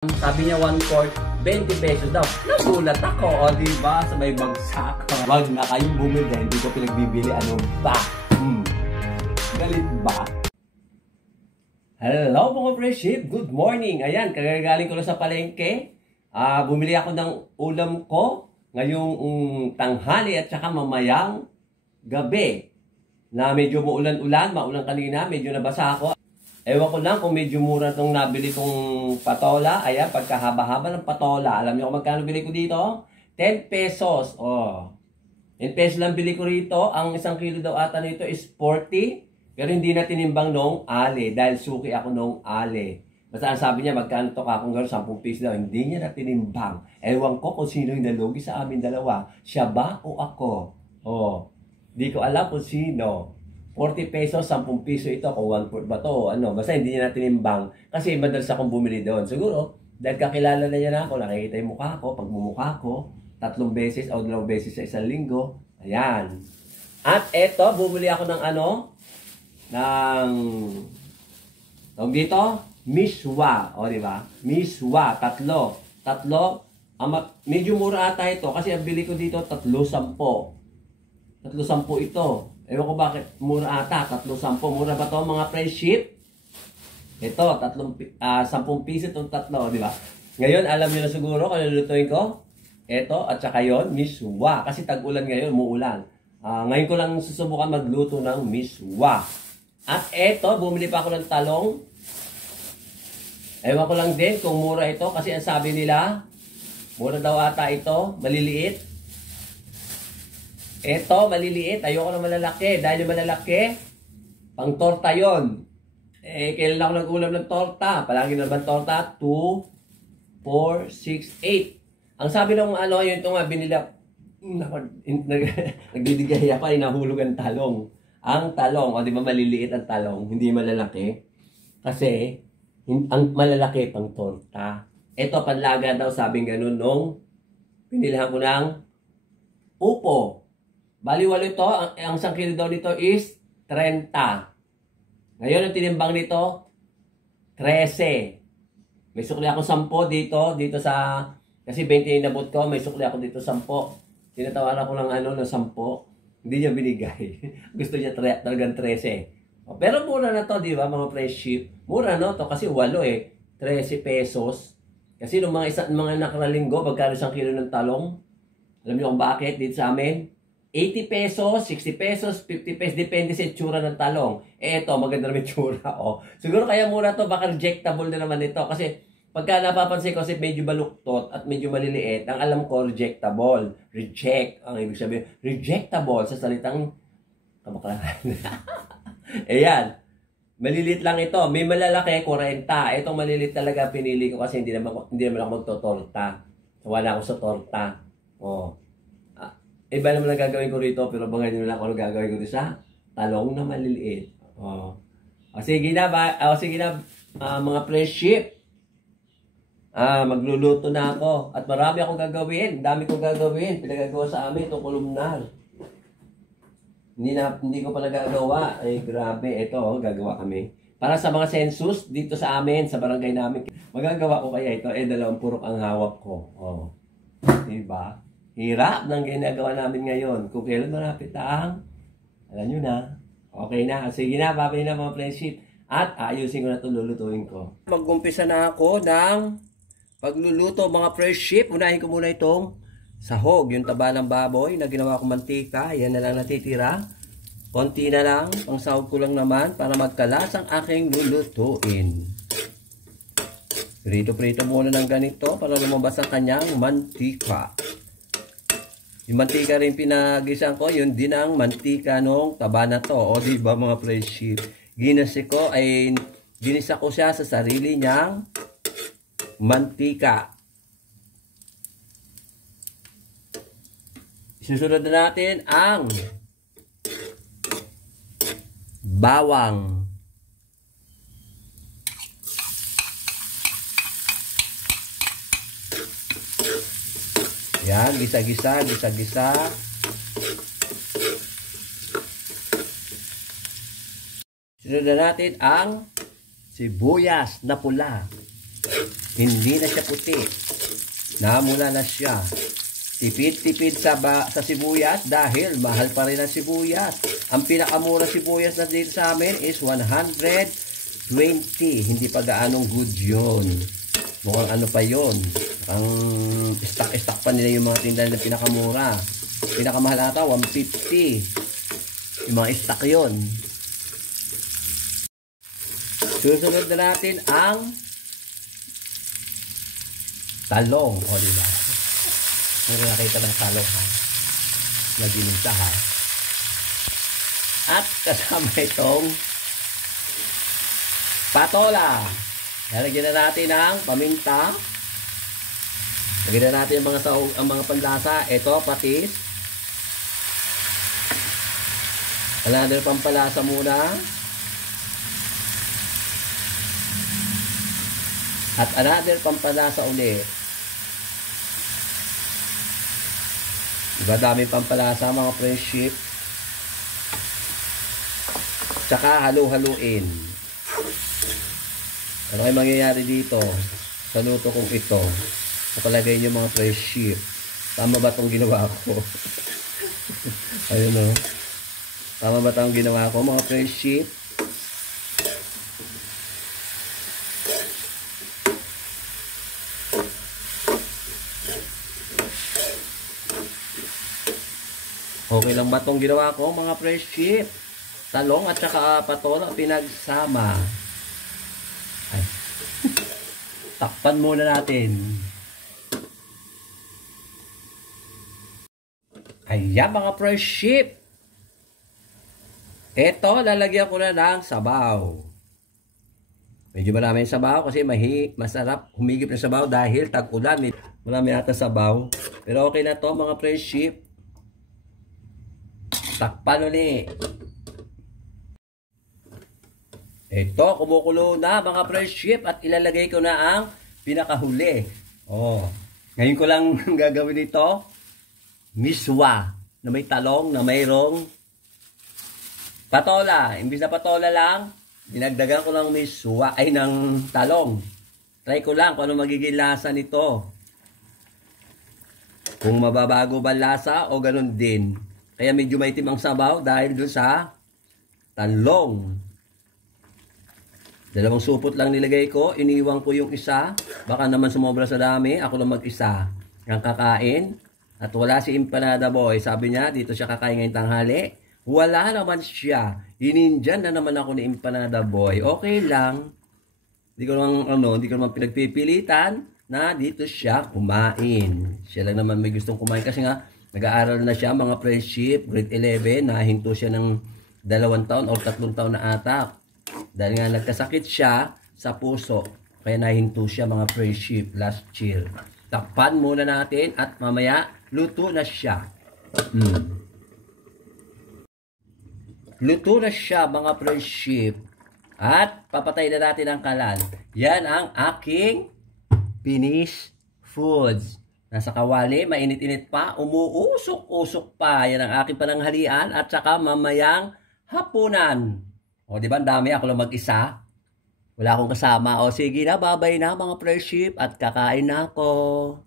Sabi niya 1/4, 20 pesos daw. Nagulat ako, o diba? Sa may bagsak. Wag na kayong bumili, hindi ko pinagbibili. Ano ba? Galit ba? Hello mga friendship, good morning. Ayan, kagagaling ko lang sa palengke. Bumili ako ng ulam ko ngayong tanghali at saka mamayang gabi. Na medyo maulan-ulan, maulan kanina, medyo nabasa ako. Ewan ko lang kung medyo mura itong nabili kong patola. Ayan, pagkahaba-haba ng patola. Alam niyo kung magkano bili ko dito? 10 pesos. Oh. 10 pesos lang bili ko rito. Ang isang kilo daw ata nito is 40. Pero hindi na tinimbang noong ale. Dahil suki ako noong ale. Basta ang sabi niya, magkano to kakong gano'n? 10 pesos daw. Hindi niya na tinimbang. Ewan ko kung sino yung nalugi sa amin dalawa. Siya ba o ako? Oh. Di ko alam kung sino. 40 pesos, 10 piso ito, kung 1/4 ba to, ano, basta hindi niya na tinimbang, kasi madalas akong bumili doon. Siguro, dahil kakilala na niya na ako, nakikita yung mukha ko, pagmumukha ko, 3 beses o 2 beses sa isang linggo, ayan. At eto, bumili ako ng ano, tawag dito, miswa, o diba? Miswa, tatlo, medyo mura ata ito, kasi ang bili ko dito, 3.10. 3.10 ito. Ewan ko bakit mura ata, 3.10. Mura ba to mga friendship? Ito, 10 piso itong tatlo, di ba? Ngayon, alam niyo na siguro kung lulutuin ko. Ito, at saka yun, miswa. Kasi tag-ulan ngayon, muulan. Ngayon ko lang susubukan magluto ng miswa. At ito, bumili pa ako ng talong. Ewan ko lang din kung mura ito. Kasi ang sabi nila, mura daw ata ito, maliliit. Ito, maliliit. Ayoko na malalaki. Dahil yung malalaki, pang torta yon. Kailan ako nag-ulam ng torta? Palagi naman torta, 2, 4, 6, 8. Ang sabi ng ano, yun ito nga, binila, nagdidigay ako, ay nahulog ang talong. Ang talong, o di ba maliliit ang talong, hindi malalaki. Kasi, ang malalaki pang torta. Ito, panlaga daw, sabing ganun nung pinilihan ko ng upo. Baliwalo ito, ang isang kilo daw nito is 30. Ngayon, ang tinimbang nito, 13. May sukli ako 10 dito sa, kasi 20 inabot ko, may sukli ako dito 10. Tinatawaran ko ng ano, ng 10. Hindi niya binigay. Gusto niya talagang 13. Pero mura na to, di ba, mga friendship? Mura no to, kasi 8 13 pesos. Kasi nung mga nakaralinggo, pagkano 1 kilo ng talong, alam niyo kung bakit dito sa amin? 80 pesos, 60 pesos, 50 pesos, depende sa itsura ng talong. Eto, maganda naman itsura. Siguro kaya mura to, baka rejectable na naman ito. Kasi pagka napapansin ko kasi medyo baluktot at medyo maliliit, ang alam ko rejectable. Reject, ang ibig sabihin, rejectable sa salitang kamakalahan. Ayan, maliliit lang ito. May malalaki, 40. Itong maliliit talaga pinili ko kasi hindi naman ako magtotorta. Wala ako sa torta. Iba naman ang gagawin ko rito, pero bangay nyo lang kung ano gagawin ko dito sa talong na maliliit. Sige na, mga friendship. Magluluto na ako. At marami akong gagawin. Dami kong gagawin. Pinagagawa sa amin itong kolumnar. Hindi ko pa nagagawa. Ay, grabe. Ito, gagawa kami. Para sa mga census, dito sa amin, sa barangay namin. Magagawa ko kaya ito. 2 purok ang hawak ko. Diba? Hirap ng ginagawa namin ngayon. Kung kailan marapit ang, alam nyo na. Okay na. Sige na, babay na mga friendship. At ayusin ko na ito, lulutuin ko. Mag-umpisa na ako ng pagluluto mga friendship. Unahin ko muna itong sahog. Yung taba ng baboy na ginawa ko mantika. Yan na lang natitira. Konti na lang. Pang sahog ko lang naman para magkalas ang aking lulutuin. Prito-prito muna ng ganito para lumabas ang kanyang mantika. Yung mantika rin pinagisan ko, yun din ang mantika nung taba na to. O diba mga friendship? Ginisa ko siya sa sarili niyang mantika. Susunod na natin ang bawang. Yan, gisa-gisa. Sunod na natin ang sibuyas na pula. Hindi na siya puti. Namula na siya. Tipid-tipid sa sibuyas dahil mahal pa rin ang sibuyas. Ang pinakamura sibuyas na dito sa amin is 120. Hindi pa gaanong good yun. Mukhang ano pa yun. Ang stock pa nila yung mga tindahan na pinakamura. Pinakamahal ata, 150. Yung mga stock yun. Susunod na natin ang talong. O, diba? Meron nakita ng talong, ha? Naginisa, ha? At kasama itong patola. Lalagyan na natin ang paminta. Lagyan na natin ang mga panlasa. Ito, patis. Another pampalasa muna. At another pampalasa ulit. Diba dami pampalasa mga friendship. Tsaka halu-haluin. Ano kayo mangyayari dito sa luto kong ito? Napalagay nyo mga friendship. Tama ba itong ginawa ko? Ayun o. Tama ba itong ginawa ko mga friendship? Okay lang ba itong ginawa ko mga friendship? Talong at saka patola pinagsama. Ay. Takpan muna natin. Ayan mga friendship. Ito, lalagyan ko na ng sabaw. Medyo marami yung sabaw kasi masarap humigip ng sabaw dahil tag-ulan. Marami ata sabaw. Pero okay na to mga friendship. Takpan ulit. Ito, kumukulo na mga friendship at ilalagay ko na ang pinakahuli. Oh, ngayon ko lang gagawin ito. Miswa na may talong na mayroong patola. Imbis na patola lang, dinagdagan ko ng miswa ay ng talong. Try ko lang kung ano magiging lasa nito. Kung mababago ba lasa o ganun din. Kaya medyo maitim ang sabaw dahil doon sa talong. Dalawang supot lang nilagay ko. Iniwan ko yung isa. Baka naman sumobra sa dami. Ako lang mag-isa. Ang kakain. At wala si Empanada Boy. Sabi niya, dito siya kakain ngayong tanghali. Wala naman siya. Inindyan na naman ako ni Empanada Boy. Okay lang. Hindi ko naman pinagpipilitan na dito siya kumain. Siya lang naman may gustong kumain. Kasi nga, nag-aaral na siya mga friendship. Grade 11. Nahinto siya ng 2 taon o 3 taon na ata. Dahil nga nagkasakit siya sa puso. Kaya nahinto siya mga friendship last year. Takpan muna natin at mamaya luto na siya. Luto na siya mga friendship. At papatay na natin ang kalan. Yan ang aking finished foods. Nasa kawali, mainit-init pa, umuusok-usok pa. Yan ang aking pananghalian at saka mamayang hapunan. O, di ba? Ang dami. Ako lang mag-isa. Wala akong kasama. O, sige na. Babay na mga friendship. At kakain na ako.